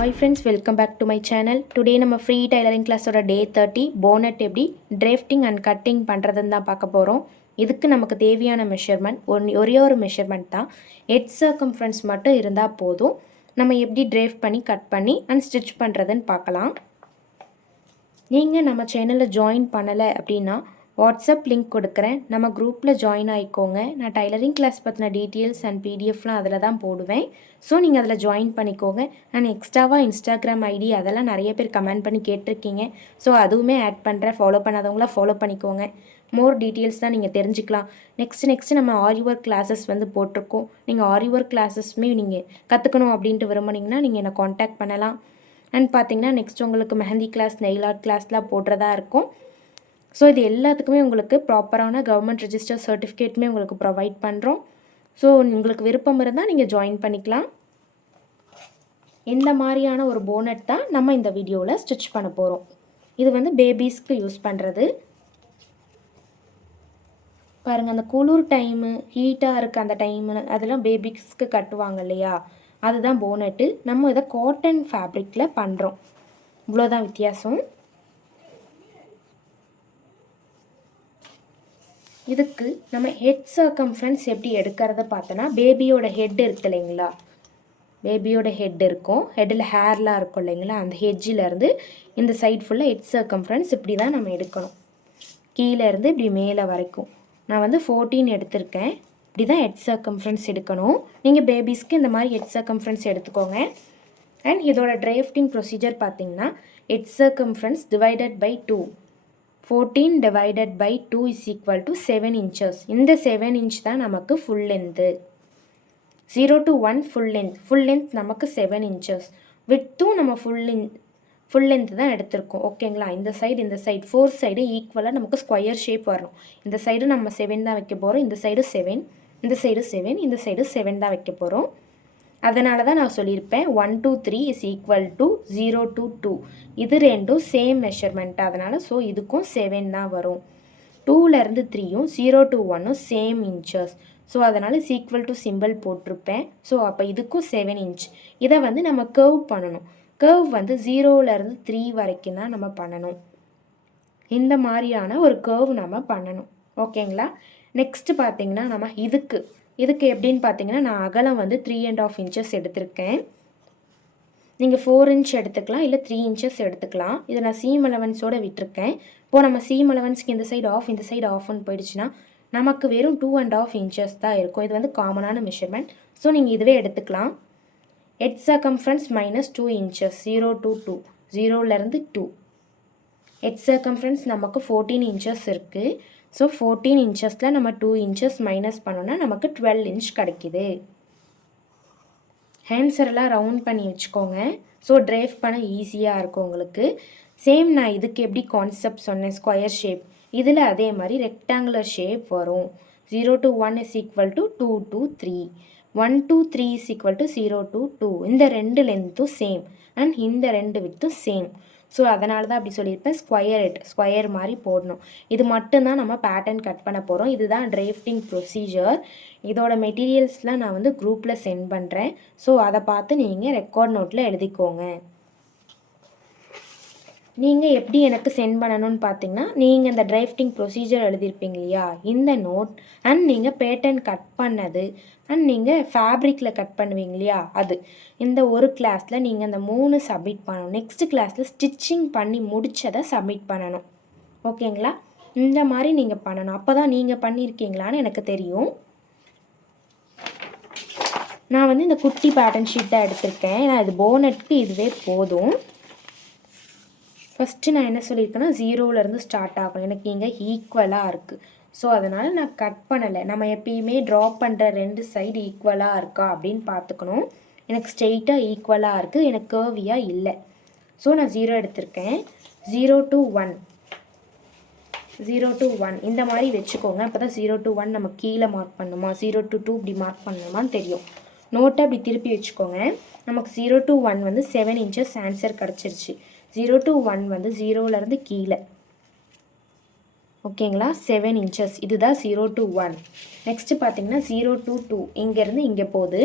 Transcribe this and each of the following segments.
Hi friends, welcome back to my channel. Today நம்ம free tailoring class ஓட day 30 bonnet எப்படி drafting and cutting பண்றதுன்னு தான் பார்க்க போறோம். இதுக்கு நமக்கு தேவையான மெஷர்மென்ட் ஒரே ஒரு மெஷர்மென்ட் தான். ஹெட் சர்க்கம்ஃபரன்ஸ் மட்டும் இருந்தா போதும். நம்ம எப்படி draft பண்ணி கட் பண்ணி and stitch பண்றதுன்னு பார்க்கலாம். நீங்க நம்ம சேனல்ல ஜாயின் பண்ணல அப்படினா வாட்ஸ்அப் லிங்க் கொடுக்கிறேன். நம்ம குரூப்ல ஜாயின் ஆயிக்கோங்க. நான் டைலரிங் கிளாஸ் பத்தின டீடைல்ஸ் அண்ட் பிடிஎஃப்லாம் அதில தான் போடுவேன். ஸோ நீங்கள் அதில் ஜாயின் பண்ணிக்கோங்க. நான் எக்ஸ்ட்ராவாக இன்ஸ்டாகிராம் ஐடி அதெல்லாம் நிறைய பேர் கமெண்ட் பண்ணி கேட்டிருக்கீங்க. ஸோ அதுவுமே ஆட் பண்ணுறேன். ஃபாலோ பண்ணாதவங்களாம் ஃபாலோ பண்ணிக்கோங்க. மோர் டீட்டெயில்ஸ் தான் நீங்கள் தெரிஞ்சுக்கலாம். நெக்ஸ்ட் நம்ம ஆரி ஒர்க் கிளாஸஸ் வந்து போட்டிருக்கோம். நீங்கள் ஆரி ஒர்க் கிளாஸஸ்மே நீங்கள் கற்றுக்கணும் அப்படின்ட்டு விரும்புனீங்கன்னா நீங்கள் என்னை காண்டாக்ட் பண்ணலாம். அண்ட் பார்த்தீங்கன்னா நெக்ஸ்ட் உங்களுக்கு மெஹந்தி கிளாஸ், நெயில் ஆர்ட் கிளாஸ்லாம் போடுறதா இருக்கும். ஸோ இது எல்லாத்துக்குமே உங்களுக்கு ப்ராப்பரான கவர்மெண்ட் ரெஜிஸ்டர் சர்டிஃபிகேட்டுமே உங்களுக்கு ப்ரொவைட் பண்ணுறோம். ஸோ உங்களுக்கு விருப்பம் இருந்தால் நீங்கள் ஜாயின் பண்ணிக்கலாம். இந்த மாதிரியான ஒரு போனட் தான் நம்ம இந்த வீடியோவில் ஸ்டிச் பண்ண போகிறோம். இது வந்து பேபிஸ்க்கு யூஸ் பண்ணுறது. பாருங்கள், அந்த குளிர் டைமு, ஹீட்டாக இருக்குது அந்த டைமு, அதெல்லாம் பேபிஸ்க்கு கட்டுவாங்க இல்லையா, அதுதான் போனட்டு. நம்ம இதை காட்டன் ஃபேப்ரிக்கில் பண்ணுறோம். இவ்வளோதான் வித்தியாசம். இதுக்கு நம்ம ஹெட் சர்க்கம்ஃபரன்ஸ் எப்படி எடுக்கிறத பார்த்தோன்னா, பேபியோட ஹெட் இருக்குது இல்லைங்களா, பேபியோட ஹெட் இருக்கும், ஹெட்டில் ஹேர்லாம் இருக்கும் இல்லைங்களா, அந்த ஹெட்ஜிலேருந்து இந்த சைட் ஃபுல்லாக ஹெட் சர்க்கம்ஃபரன்ஸ் இப்படி தான் நம்ம எடுக்கணும். கீழேருந்து இப்படி மேலே வரைக்கும். நான் வந்து 14 எடுத்திருக்கேன். இப்படி தான் ஹெட் சர்க்கம்ஃபரன்ஸ் எடுக்கணும். நீங்கள் பேபிஸ்க்கு இந்த மாதிரி ஹெட் சர்க்கம்ஃபரன்ஸ் எடுத்துக்கோங்க. அண்ட் இதோட டிராஃப்டிங் ப்ரொசீஜர் பார்த்தீங்கன்னா, head circumference divided by 2. 14 divided by 2 is equal to 7 inches. இந்த 7 inch தான் நமக்கு full length. 0 to 1 full length நமக்கு 7 inches. widthும் நம்ம full length தான் எடுத்திருக்கோம். ஓகேங்களா, இந்த சைடு 4 சைடு ஈக்குவலாக நமக்கு ஸ்கொயர் ஷேப் வரணும். இந்த சைடு நம்ம 7 தான் வைக்க போகிறோம், இந்த சைடு 7, இந்த சைடு 7, இந்த சைடு 7 தான் வைக்க போகிறோம். அதனால தான் நான் சொல்லியிருப்பேன் 1 to 3 is equal to 0 to 2. இது ரெண்டும் சேம் மெஷர்மெண்ட். அதனால் ஸோ இதுக்கும் 7 தான் வரும். 2லேருந்து 3யும் 0 to 1ம் சேம் இன்ச்சஸ். ஸோ அதனால் இஸ் ஈக்குவல் டு சிம்பிள் போட்டிருப்பேன். ஸோ அப்போ இதுக்கும் 7 inch. இதை வந்து நம்ம கர்வ் பண்ணணும். கர்வ் வந்து 0லேருந்து 3 வரைக்கும் தான் நம்ம பண்ணணும். இந்த மாதிரியான ஒரு கர்வ் நம்ம பண்ணணும். ஓகேங்களா. நெக்ஸ்ட்டு பார்த்தீங்கன்னா நம்ம இதுக்கு எப்படின்னு பார்த்தீங்கன்னா, நான் அகலம் வந்து 3.5 inches எடுத்திருக்கேன். நீங்கள் 4 inch எடுத்துக்கலாம், இல்லை 3 inches எடுத்துக்கலாம். இதை நான் சீம் அலவன்ஸோடு விட்டுருக்கேன். இப்போது நம்ம சீம் அலவன்ஸ்க்கு இந்த சைடு ஆஃப், இந்த சைடு ஆஃப்னு போயிடுச்சுன்னா நமக்கு வெறும் 2.5 inches தான் இருக்கும். இது வந்து காமனான மெஷர்மெண்ட். ஸோ நீங்கள் இதுவே எடுத்துக்கலாம். Head circumference -2 inches, 0 to 2, 0லேருந்து 2. Head circumference நமக்கு 14 inches இருக்குது. ஸோ 14 inchஸில் நம்ம 2 inches மைனஸ் பண்ணோன்னா நமக்கு 12 inch கிடைக்கிது. ஹேண்ட்ஸரெல்லாம் ரவுண்ட் பண்ணி வச்சுக்கோங்க. ஸோ ட்ரைவ் பண்ண ஈஸியாக இருக்கும் உங்களுக்கு. சேம் நான் இதுக்கு எப்படி கான்செப்ட் சொன்னேன், ஸ்கொயர் ஷேப், இதில் அதே மாதிரி ரெக்டாங்குலர் ஷேப் வரும். 0 to 1 is equal to 2 to 3. 1 to 3 is equal to 0 to 2. இந்த ரெண்டு லென்த்தும் சேம் அண்ட் இந்த ரெண்டு வித்தும் சேம். ஸோ அதனால தான் அப்படி சொல்லியிருப்பேன். ஸ்கொயர் மாதிரி போடணும். இது மட்டும்தான் நம்ம பேட்டர்ன் கட் பண்ண போகிறோம். இதுதான் டிராஃப்டிங் ப்ரொசீஜர். இதோட மெட்டீரியல்ஸ்லாம் நான் வந்து குரூப்பில் சென்ட் பண்ணுறேன். ஸோ அதை பார்த்து நீங்கள் ரெக்கார்ட் நோட்டில் எழுதிக்கோங்க. நீங்கள் எப்படி எனக்கு சென்ட் பண்ணணும்னு பார்த்தீங்கன்னா, நீங்கள் இந்த டிராஃப்டிங் ப்ரொசீஜர் எழுதியிருப்பீங்க இல்லையா, இந்த நோட் அண்ட் நீங்கள் பேட்டர்ன் கட் பண்ணது அண்ட் நீங்கள் ஃபேப்ரிக்கில் கட் பண்ணுவீங்க இல்லையா, அது இந்த ஒரு கிளாஸில் நீங்கள் அந்த 3 சப்மிட் பண்ணணும். நெக்ஸ்ட் கிளாஸில் ஸ்டிச்சிங் பண்ணி முடித்ததை சப்மிட் பண்ணணும். ஓகேங்களா. இந்த மாதிரி நீங்கள் பண்ணணும். அப்போ தான் நீங்கள் பண்ணியிருக்கீங்களான்னு எனக்கு தெரியும். நான் வந்து இந்த குட்டி பேட்டர்ன் ஷீட் தான் எடுத்திருக்கேன். நான் இது போனட்டுக்கு இதுவே போதும். ஃபஸ்ட்டு நான் என்ன சொல்லியிருக்கேன்னா, 0லேருந்து ஸ்டார்ட் ஆகும். எனக்கு இங்கே ஈக்குவலாக இருக்குது. ஸோ அதனால் நான் கட் பண்ணலை. நம்ம எப்பயுமே ட்ராப் பண்ணுற 2 சைடு ஈக்குவலாக இருக்கா அப்படின்னு பார்த்துக்கணும். எனக்கு ஸ்ட்ரெயிட்டாக ஈக்குவலாக இருக்குது, எனக்கு கர்வியாக இல்லை. ஸோ நான் 0 எடுத்திருக்கேன். 0 to 1 இந்த மாதிரி வச்சுக்கோங்க. அப்போ தான் 0 to 1 நம்ம கீழே மார்க் பண்ணணுமா, 0 to 2 இப்படி மார்க் பண்ணணுமான்னு தெரியும். நோட்டை அப்படி திருப்பி வச்சுக்கோங்க. நமக்கு 0 to 1 வந்து 7 inches ஆன்சர் கிடச்சிருச்சு. 0 to 1 வந்து 0லேருந்து கீழே. ஓகேங்களா, 7 inches. இதுதான் 0 to 1. நெக்ஸ்ட்டு பார்த்தீங்கன்னா 0 to 2 இங்கேருந்து இங்கே போகுது.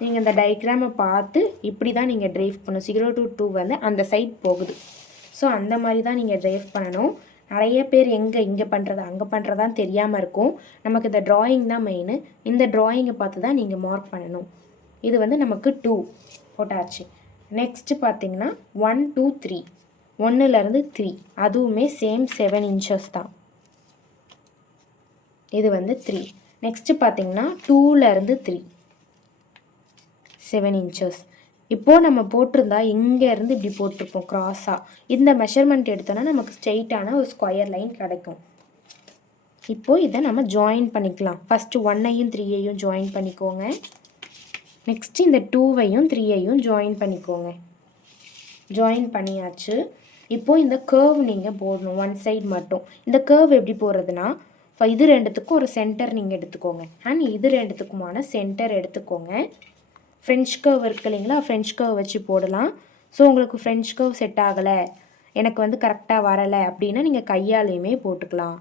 நீங்கள் இந்த டயக்ராமை பார்த்து இப்படி தான் நீங்கள் ட்ரைவ் பண்ணணும். 0 to 2 வந்து அந்த சைட் போகுது. ஸோ அந்த மாதிரி தான் நீங்கள் ட்ரைவ் பண்ணணும். நிறைய பேர் இங்கே பண்ணுறது அங்கே பண்ணுறதான்னு தெரியாமல் இருக்கும். நமக்கு இந்த ட்ராயிங் தான் மெயின். இந்த ட்ராயிங்கை பார்த்து தான் நீங்கள் மார்க் பண்ணணும். இது வந்து நமக்கு 2 போட்டாச்சு. நெக்ஸ்ட்டு பார்த்தீங்கன்னா 1 2 3 1லேருந்து 3 அதுவுமே சேம் 7 inches தான். இது வந்து 3. நெக்ஸ்ட்டு பார்த்தீங்கன்னா 2லேருந்து 3 7 inches. இப்போது நம்ம போட்டிருந்தா இங்கேருந்து இப்படி போட்டிருப்போம் க்ராஸாக. இந்த மெஷர்மெண்ட் எடுத்தோன்னா நமக்கு ஸ்ட்ரெயிட்டான ஒரு ஸ்கொயர் லைன் கிடைக்கும். இப்போது இதை நம்ம ஜாயின் பண்ணிக்கலாம். ஃபஸ்ட்டு 1ஐயும் 3ஐயும் ஜாயின் பண்ணிக்கோங்க. நெக்ஸ்ட்டு இந்த 2ஐயும் 3ஐயும் ஜாயின் பண்ணிக்கோங்க. ஜாயின் பண்ணியாச்சு. இப்போது இந்த கர்வ் நீங்கள் போடணும், ஒன் சைடு மட்டும். இந்த கர்வ் எப்படி போடுறதுனா, இது ரெண்டுத்துக்கும் ஒரு சென்டர் நீங்கள் எடுத்துக்கோங்க. அண்ட் இது ரெண்டுத்துக்குமான சென்டர் எடுத்துக்கோங்க. ஃப்ரெஞ்ச் கர்வ் இருக்கு இல்லைங்களா, ஃப்ரெஞ்ச் கர்வ் வச்சு போடலாம். ஸோ உங்களுக்கு ஃப்ரெஞ்ச் கர்வ் செட் ஆகலை, எனக்கு வந்து கரெக்டாக வரலை அப்படின்னா நீங்கள் கையாலையுமே போட்டுக்கலாம்.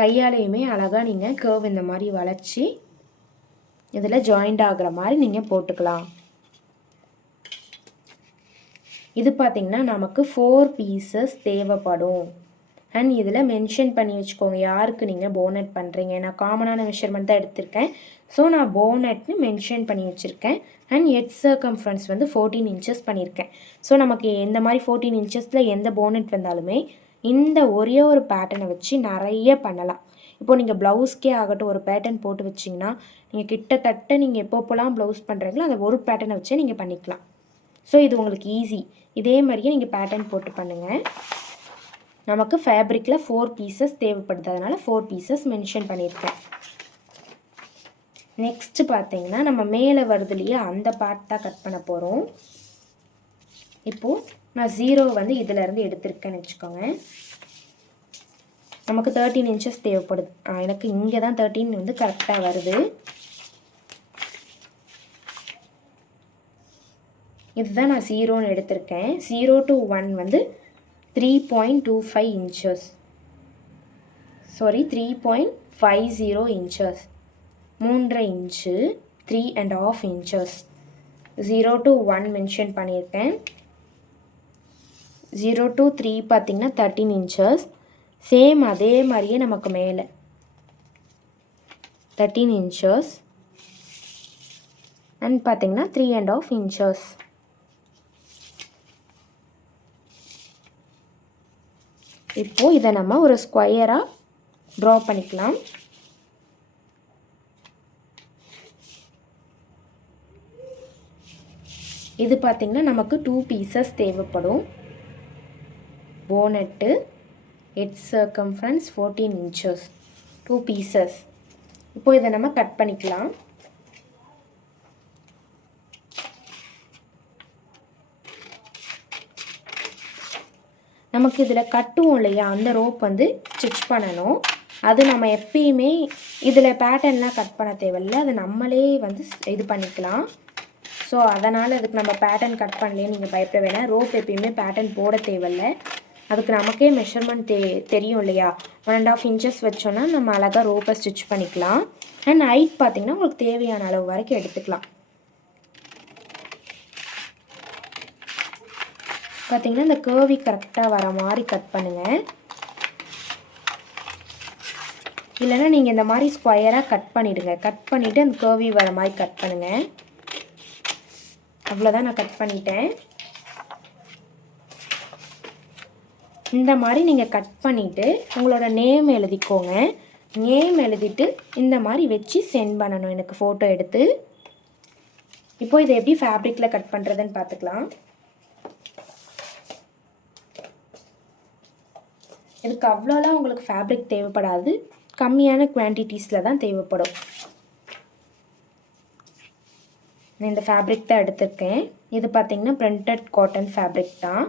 கையாலையுமே அழகாக நீங்கள் கர்வ் இந்த மாதிரி வளைச்சி இதில் ஜாயிண்ட் ஆகிற மாதிரி நீங்கள் போட்டுக்கலாம். இது பார்த்திங்கன்னா நமக்கு 4 pieces தேவைப்படும். அண்ட் இதில் மென்ஷன் பண்ணி வச்சுக்கோங்க யாருக்கு நீங்கள் போனட் பண்ணுறீங்க. நான் காமனான மெஷர்மெண்ட் தான் எடுத்திருக்கேன். ஸோ நான் போனட்னு மென்ஷன் பண்ணி வச்சுருக்கேன். அண்ட் ஹெட் சர்க்கம்ஃபரன்ஸ் வந்து 14 inches பண்ணியிருக்கேன். ஸோ நமக்கு எந்த மாதிரி 14 inchஸில் எந்த போனட் வந்தாலுமே இந்த ஒரே ஒரு பேட்டர்னை வச்சு நிறைய பண்ணலாம். இப்போது நீங்கள் ப்ளவுஸ்க்கே ஆகட்டும் ஒரு பேட்டர்ன் போட்டு வச்சிங்கன்னா நீங்கள் கிட்டத்தட்ட நீங்கள் எப்போப்போலாம் ப்ளவுஸ் பண்ணுறீங்களோ அந்த ஒரு பேட்டர்னை வச்சே நீங்கள் பண்ணிக்கலாம். ஸோ இது உங்களுக்கு ஈஸி. இதே மாதிரியே நீங்கள் பேட்டர்ன் போட்டு பண்ணுங்கள். நமக்கு ஃபேப்ரிக்கில் 4 pieces தேவைப்படுது, அதனால் 4 pieces மென்ஷன் பண்ணியிருக்கேன். நெக்ஸ்ட்டு பார்த்தீங்கன்னா நம்ம மேலே வருது இல்லையா, அந்த பார்ட் தான் கட் பண்ண போகிறோம். இப்போது நான் 0 வந்து இதிலேருந்து எடுத்திருக்கேன்னு வச்சுக்கோங்க. நமக்கு 13 inches தேவைப்படுது. எனக்கு இங்கே தான் 13 வந்து கரெக்டாக வருது. இதுதான் நான் 0ன்னு எடுத்திருக்கேன். 0 to 1 வந்து 3.25 inches. Sorry 3.50 inches. 3.5 inch 3.5 inches. 0 to 1 mention பண்ணியிருக்கேன். 0 to 3 பார்த்திங்கன்னா 13 inches. சேம் அதே மாதிரியே நமக்கு மேலே 13 inches. அண்ட் பார்த்திங்கன்னா 3.5 inches. இப்போது இதை நம்ம ஒரு ஸ்கொயராக ட்ரா பண்ணிக்கலாம். இது பார்த்திங்கன்னா நமக்கு 2 pieces தேவைப்படும். போனட்டு, ஹெட் சர்க்கம்ஃபரன்ஸ் 14 inches, 2 pieces. இப்போது இதை நம்ம கட் பண்ணிக்கலாம். நமக்கு இதில் கட்டுவோம் இல்லையா, அந்த ரோப் வந்து ஸ்டிச் பண்ணணும். அது நம்ம எப்பயுமே இதில் பேட்டர்ன்லாம் கட் பண்ண தேவையில்லை, அது நம்மளே வந்து இது பண்ணிக்கலாம். ஸோ அதனால் அதுக்கு நம்ம பேட்டர்ன் கட் பண்ணலையே நீங்கள் பயப்பட வேணாம். ரோப் எப்பயுமே பேட்டர்ன் போட தேவையில்லை. அதுக்கு நமக்கே மெஷர்மெண்ட் தெரியும் இல்லையா, 1.5 inches வச்சோன்னா நம்ம அழகாக ரோப்பை ஸ்டிச் பண்ணிக்கலாம். அண்ட் ஹைட் பார்த்திங்கன்னா உங்களுக்கு தேவையான அளவு வரைக்கும் எடுத்துக்கலாம். பார்த்திங்கன்னா இந்த கர்வி கரெக்டாக வர மாதிரி கட் பண்ணுங்கள். இல்லைன்னா நீங்கள் இந்த மாதிரி ஸ்கொயராக கட் பண்ணிவிடுங்க. கட் பண்ணிவிட்டு அந்த கர்வி வர மாதிரி கட் பண்ணுங்கள். அவ்வளோதான், நான் கட் பண்ணிட்டேன். இந்த மாதிரி நீங்கள் கட் பண்ணிவிட்டு உங்களோட நேம் எழுதிக்கோங்க. நேம் எழுதிட்டு இந்த மாதிரி வச்சு சென்ட் பண்ணணும் எனக்கு ஃபோட்டோ எடுத்து. இப்போது இதை எப்படி ஃபேப்ரிக்கில் கட் பண்ணுறதுன்னு பார்த்துக்கலாம். இதுக்கு அவ்வளோலாம் உங்களுக்கு ஃபேப்ரிக் தேவைப்படாது, கம்மியான குவான்டிட்டிஸில் தான் தேவைப்படும். நான் இந்த ஃபேப்ரிக் தான் எடுத்திருக்கேன். இது பார்த்திங்கன்னா பிரிண்டட் காட்டன் ஃபேப்ரிக் தான்.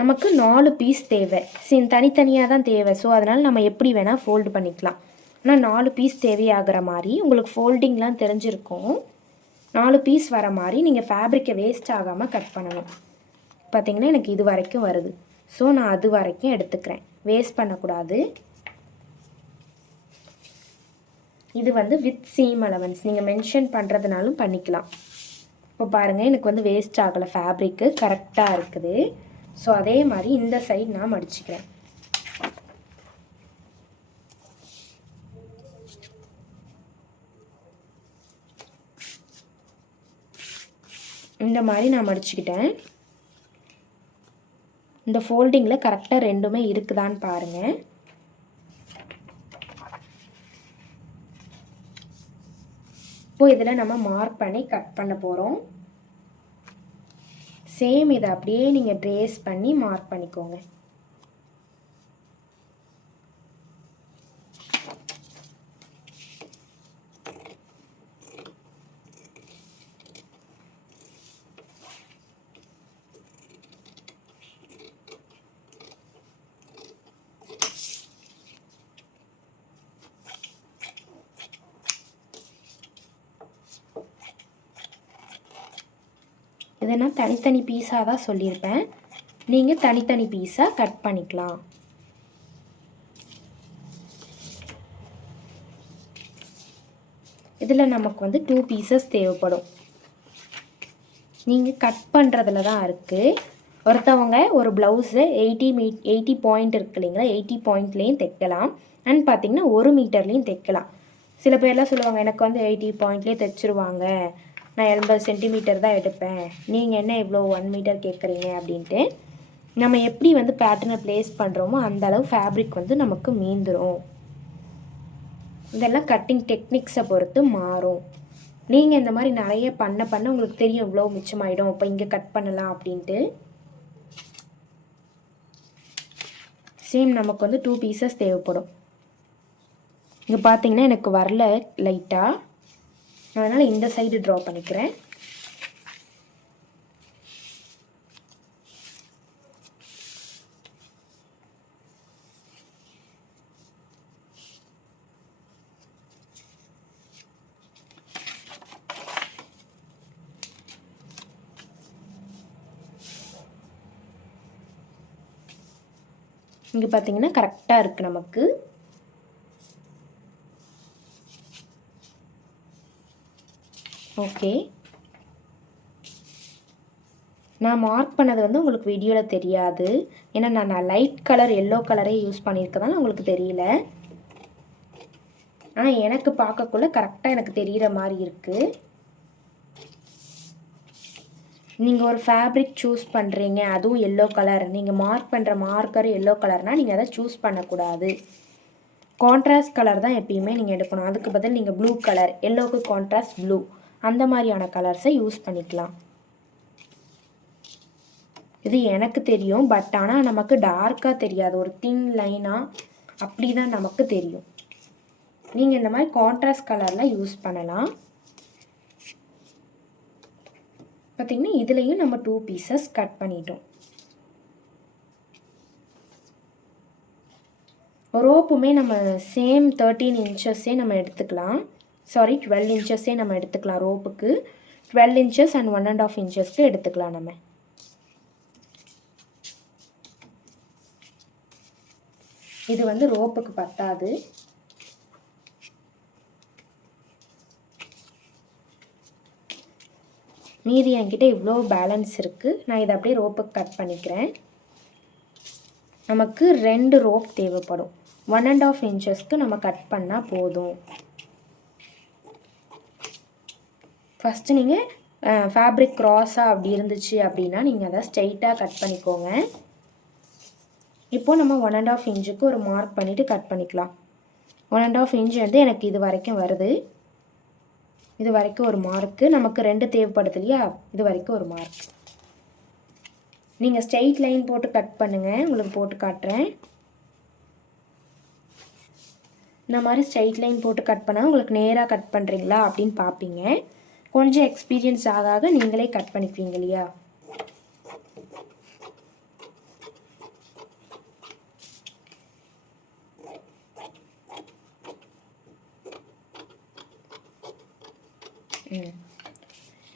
நமக்கு 4 பீஸ் தேவை. தனித்தனியாக தான் தேவை. ஸோ அதனால் நம்ம எப்படி வேணால் ஃபோல்டு பண்ணிக்கலாம். ஆனால் 4 பீஸ் தேவையாகிற மாதிரி உங்களுக்கு ஃபோல்டிங்லாம் தெரிஞ்சிருக்கும். 4 பீஸ் வர மாதிரி நீங்கள் ஃபேப்ரிக்கை வேஸ்ட் ஆகாமல் கட் பண்ணணும். பார்த்திங்கன்னா எனக்கு இது வரைக்கும் வருது. ஸோ நான் அது வரைக்கும் எடுத்துக்கிறேன், வேஸ்ட் பண்ணக்கூடாது. இது வந்து வித் சீம் அலவன்ஸ் நீங்கள் மென்ஷன் பண்ணுறதுனாலும் பண்ணிக்கலாம். இப்போ பாருங்கள், எனக்கு வந்து வேஸ்ட் ஆகலை, ஃபேப்ரிக்கு கரெக்டாக இருக்குது. ஸோ அதே மாதிரி இந்த சைடு நான் மடிச்சுக்கிறேன். இந்த மாதிரி நான் மடிச்சுக்கிட்டேன். இந்த ஃபோல்டிங்கில் கரெக்டாக ரெண்டுமே இருக்குதான்னு பாருங்கள். இப்போ இதில் நம்ம மார்க் பண்ணி கட் பண்ண போகிறோம். சேம் இதை அப்படியே நீங்கள் ட்ரேஸ் பண்ணி மார்க் பண்ணிக்கோங்க. இதை நான் தனித்தனி பீஸாக தான் சொல்லியிருப்பேன், நீங்கள் தனித்தனி பீஸாக கட் பண்ணிக்கலாம். இதில் நமக்கு வந்து 2 பீசஸ் தேவைப்படும். நீங்கள் கட் பண்ணுறதுல தான் இருக்குது. ஒருத்தவங்க ஒரு ப்ளவுஸு 80 பாயிண்ட் இருக்கு இல்லைங்களா, 80 பாயிண்ட்லேயும் தைக்கலாம். அண்ட் பார்த்திங்கன்னா 1 மீட்டர்லேயும் தைக்கலாம். சில பேர்லாம் சொல்லுவாங்க, எனக்கு வந்து 80 பாயிண்ட்லேயே தைச்சிருவாங்க, நான் 80 சென்டிமீட்டர் தான் எடுப்பேன், நீங்கள் என்ன இவ்வளோ 1 மீட்டர் கேட்குறீங்க அப்படின்ட்டு. நம்ம எப்படி வந்து பேட்டர்னை ப்ளேஸ் பண்ணுறோமோ அந்தளவு ஃபேப்ரிக் வந்து நமக்கு மீந்துடும். இதெல்லாம் கட்டிங் டெக்னிக்ஸை பொறுத்து மாறும். நீங்கள் இந்த மாதிரி நிறைய பண்ண உங்களுக்கு தெரியும் இவ்வளோ மிச்சமாயிடும், இப்போ இங்கே கட் பண்ணலாம் அப்படின்ட்டு. சேம் நமக்கு வந்து 2 பீசஸ் தேவைப்படும். இங்கே பார்த்தீங்கன்னா எனக்கு வரல லைட்டாக, அதனால் இந்த சைடு ட்ரா பண்ணிக்கிறேன். இங்கே பார்த்தீங்கன்னா கரெக்டாக இருக்குது நமக்கு. ஓகே, நான் மார்க் பண்ணது வந்து உங்களுக்கு வீடியோவில் தெரியாது, ஏன்னா நான் லைட் கலர் எல்லோ கலரே யூஸ் பண்ணியிருக்கதால உங்களுக்கு தெரியல. ஆனால் எனக்கு பார்க்கக்குள்ள கரெக்டாக எனக்கு தெரிகிற மாதிரி இருக்குது. நீங்கள் ஒரு ஃபேப்ரிக் சூஸ் பண்ணுறீங்க, அதுவும் எல்லோ கலர், நீங்கள் மார்க் பண்ணுற மார்க்கர் எல்லோ கலர்னால் நீங்கள் அதை சூஸ் பண்ணக்கூடாது. கான்ட்ராஸ்ட் கலர் தான் எப்பயுமே நீங்கள் எடுக்கணும். அதுக்கு பதில் நீங்கள் ப்ளூ கலர், எல்லோவுக்கு கான்ட்ராஸ்ட் ப்ளூ, அந்த மாதிரியான கலர்ஸை யூஸ் பண்ணிக்கலாம். இது எனக்கு தெரியும், பட் ஆனால் நமக்கு டார்க்காக தெரியாது, ஒரு தின் லைனாக அப்படி தான் நமக்கு தெரியும். நீங்கள் இந்த மாதிரி கான்ட்ராஸ்ட் கலரில் யூஸ் பண்ணலாம். பார்த்திங்கன்னா இதுலேயும் நம்ம 2 பீசஸ் கட் பண்ணிட்டோம். ரோப்புமே நம்ம சேம் 13 இன்ச்சஸே நம்ம எடுத்துக்கலாம், சாரி 12 இன்ச்சஸே நம்ம எடுத்துக்கலாம். ரோப்புக்கு 12 இன்ச்சஸ் அண்ட் 1.5 இன்ச்சஸ்க்கு எடுத்துக்கலாம். நம்ம இது வந்து ரோப்புக்கு பத்தாது. மீதி என்கிட்ட இவ்வளோ பேலன்ஸ் இருக்குது, நான் இதை அப்படியே ரோப்புக்கு கட் பண்ணிக்கிறேன். நமக்கு 2 ரோப் தேவைப்படும், 1.5 இன்ச்சஸ்க்கு நம்ம கட் பண்ணால் போதும். ஃபஸ்ட்டு நீங்கள் ஃபேப்ரிக் க்ராஸாக அப்படி இருந்துச்சு அப்படின்னா நீங்கள் அதை ஸ்ட்ரெயிட்டாக கட் பண்ணிக்கோங்க. இப்போது நம்ம 1.5 இன்ச்சுக்கு ஒரு மார்க் பண்ணிவிட்டு கட் பண்ணிக்கலாம். 1.5 இன்ச் வந்து எனக்கு இது வரைக்கும் வருது, இது வரைக்கும் ஒரு மார்க்கு. நமக்கு 2 தேவைப்படுது இல்லையா, இது வரைக்கும் ஒரு மார்க். நீங்கள் ஸ்ட்ரெயிட் லைன் போட்டு கட் பண்ணுங்கள், உங்களுக்கு போட்டு காட்டுறேன். இந்த மாதிரி ஸ்ட்ரெயிட் லைன் போட்டு கட் பண்ணால் உங்களுக்கு நேராக கட் பண்ணுறீங்களா அப்படின்னு பார்ப்பீங்க. கொஞ்சம் எக்ஸ்பீரியன்ஸ் ஆக நீங்களே கட் பண்ணிக்குவீங்க இல்லையா.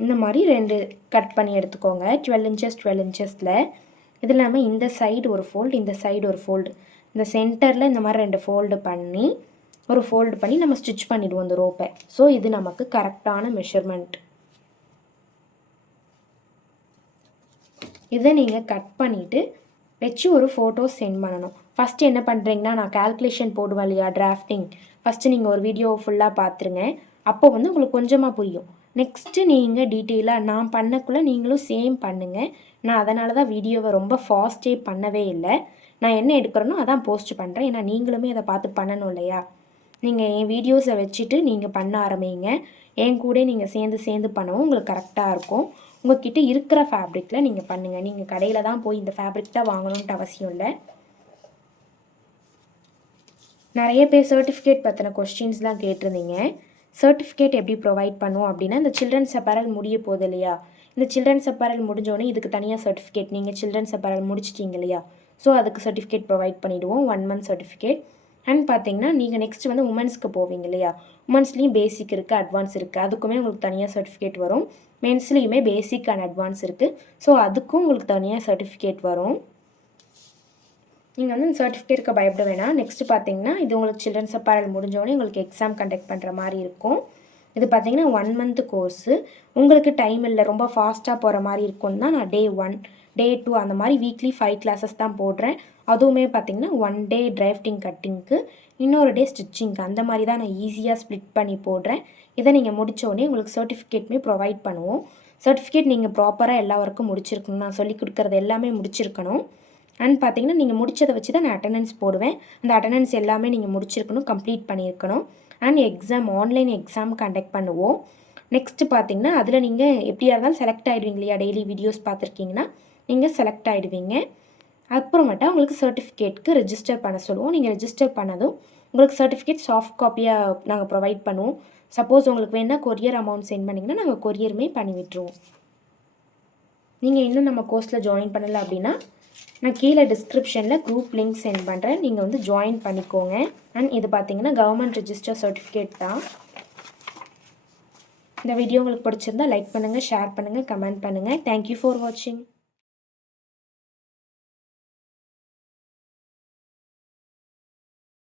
இந்த மாதிரி 2 கட் பண்ணி எடுத்துக்கோங்க. 12 இன்ச்சஸ் 12 இன்ச்சஸில் இது இல்லாமல் இந்த சைடு ஒரு ஃபோல்டு, இந்த சைடு ஒரு ஃபோல்டு, இந்த சென்டரில் இந்த மாதிரி 2 ஃபோல்டு பண்ணி ஒரு ஃபோல்டு பண்ணி நம்ம ஸ்டிச் பண்ணிவிடுவோம் இந்த ரோப்பை. ஸோ இது நமக்கு கரெக்டான மெஷர்மெண்ட். இதை நீங்கள் கட் பண்ணிவிட்டு வச்சு ஒரு ஃபோட்டோ சென்ட் பண்ணணும். ஃபஸ்ட்டு என்ன பண்ணுறீங்கன்னா, நான் கால்குலேஷன் போடுவேன் இல்லையா டிராஃப்டிங், ஃபஸ்ட்டு நீங்கள் ஒரு வீடியோ ஃபுல்லாக பார்த்துருங்க. அப்போ வந்து உங்களுக்கு கொஞ்சமாக புரியும். நெக்ஸ்ட்டு நீங்கள் டீட்டெயிலாக நான் பண்ணக்குள்ளே நீங்களும் சேம் பண்ணுங்கள். நான் அதனால தான் வீடியோவை ரொம்ப ஃபாஸ்ட்டே பண்ணவே இல்லை. நான் என்ன எடுக்கிறேனோ அதான் போஸ்ட் பண்ணுறேன். ஏன்னா நீங்களுமே அதை பார்த்து பண்ணணும் இல்லையா. நீங்கள் என் வீடியோஸை வச்சுட்டு நீங்கள் பண்ண ஆரம்பிங்க. என் கூட நீங்கள் சேர்ந்து பண்ணவும் உங்களுக்கு கரெக்டாக இருக்கும். உங்கள்கிட்ட இருக்கிற ஃபேப்ரிக்கில் நீங்கள் பண்ணுங்கள். நீங்கள் கடையில் தான் போய் இந்த ஃபேப்ரிக் தான் வாங்கணுன்ட்டு அவசியம் இல்லை. நிறைய பேர் சர்டிஃபிகேட் பற்றின கொஸ்டின்ஸ்லாம் கேட்டிருந்தீங்க. சர்டிஃபிகேட் எப்படி ப்ரொவைட் பண்ணுவோம் அப்படின்னா, இந்த சில்ட்ரன்ஸ் அப்பரல் முடிய போகுது இல்லையா, இந்த சில்ட்ரன்ஸ் அப்பரல் முடிஞ்சோடனே இதுக்கு தனியாக சர்டிஃபிகேட், நீங்கள் சில்ட்ரன்ஸ் அப்பரல் முடிச்சிட்டிங்க இல்லையா, ஸோ அதுக்கு சர்டிஃபிகேட் ப்ரொவைட் பண்ணிவிடுவோம், 1 month சர்டிஃபிகேட். அண்ட் பார்த்தீங்கன்னா நீங்கள் நெக்ஸ்ட் வந்து உமன்ஸ்க்கு போவீங்க இல்லையா, உமன்ஸ்லேயும் பேசிக் இருக்குது, அட்வான்ஸ் இருக்குது, அதுக்குமே உங்களுக்கு தனியாக சர்டிஃபிகேட் வரும். மென்ஸ்லேயுமே பேசிக் அண்ட் அட்வான்ஸ் இருக்குது, ஸோ அதுக்கும் உங்களுக்கு தனியாக சர்டிஃபிகேட் வரும். நீங்கள் வந்து இந்த சர்டிஃபிகேட்டுக்கு பயப்பட வேணாம். நெக்ஸ்ட்டு பார்த்தீங்கன்னா இது உங்களுக்கு சில்ட்ரன்ஸ் அப்பரல் முடிஞ்சோடனே உங்களுக்கு எக்ஸாம் கண்டக்ட் பண்ணுற மாதிரி இருக்கும். இது பார்த்தீங்கன்னா 1 month கோர்ஸு. உங்களுக்கு டைம் இல்லை, ரொம்ப ஃபாஸ்ட்டாக போகிற மாதிரி இருக்கும்னு தான் நான் Day 1 Day 2 அந்த மாதிரி வீக்லி 5 classes தான் போடுறேன். அதுவுமே பார்த்தீங்கன்னா 1 day டிராஃப்டிங் கட்டிங்க்கு, இன்னொரு டே ஸ்டிச்சிங்க்கு, அந்த மாதிரி தான் நான் ஈஸியாக ஸ்ப்ளிட் பண்ணி போடுறேன். இதை நீங்கள் முடித்தோடனே உங்களுக்கு சர்டிஃபிகேட்டுமே ப்ரொவைட் பண்ணுவோம். சர்டிஃபிகேட் நீங்கள் ப்ராப்பராக எல்லா ஒர்க்கும் முடிச்சிருக்கணும். நான் சொல்லிக் கொடுக்குறது எல்லாமே முடிச்சிருக்கணும். அண்ட் பார்த்தீங்கன்னா நீங்கள் முடித்ததை வச்சு தான் நான் அட்டண்டன்ஸ் போடுவேன். அந்த அட்டண்டன்ஸ் எல்லாமே நீங்கள் முடிச்சிருக்கணும், கம்ப்ளீட் பண்ணியிருக்கணும். And exam, online exam conduct பண்ணுவோம். நெக்ஸ்ட்டு பார்த்தீங்கன்னா அதில் நீங்கள் எப்படியா இருந்தாலும் செலக்ட் ஆகிடுவீங்க இல்லையா, டெய்லி வீடியோஸ் பார்த்துருக்கீங்கன்னா நீங்கள் செலக்ட் ஆகிடுவீங்க. அப்புறமேட்டா உங்களுக்கு சர்டிஃபிகேட்க்கு ரெஜிஸ்டர் பண்ண சொல்லுவோம். நீங்கள் ரெஜிஸ்டர் பண்ணதும் உங்களுக்கு சர்டிஃபிகேட் சாஃப்ட் காப்பியாக நாங்கள் ப்ரொவைட் பண்ணுவோம். சப்போஸ் உங்களுக்கு வேணால் கொரியர் அமௌண்ட் சென்ட் பண்ணிங்கன்னா நாங்கள் கொரியருமே பண்ணி விட்டுருவோம். நீங்கள் இன்னும் நம்ம கோர்ஸில் ஜாயின் பண்ணலை அப்படின்னா நான் கீழே டிஸ்கிரிப்ஷனில் குரூப் லிங்க் சென்ட் பண்ணுறேன், நீங்கள் வந்து ஜாயின் பண்ணிக்கோங்க. அண்ட் இது பார்த்தீங்கன்னா கவர்மெண்ட் ரெஜிஸ்டர் சர்டிஃபிகேட் தான். இந்த வீடியோ உங்களுக்கு பிடிச்சிருந்தா லைக் பண்ணுங்கள், ஷேர் பண்ணுங்கள், கமெண்ட் பண்ணுங்கள். தேங்க்யூ ஃபார் வாட்சிங்.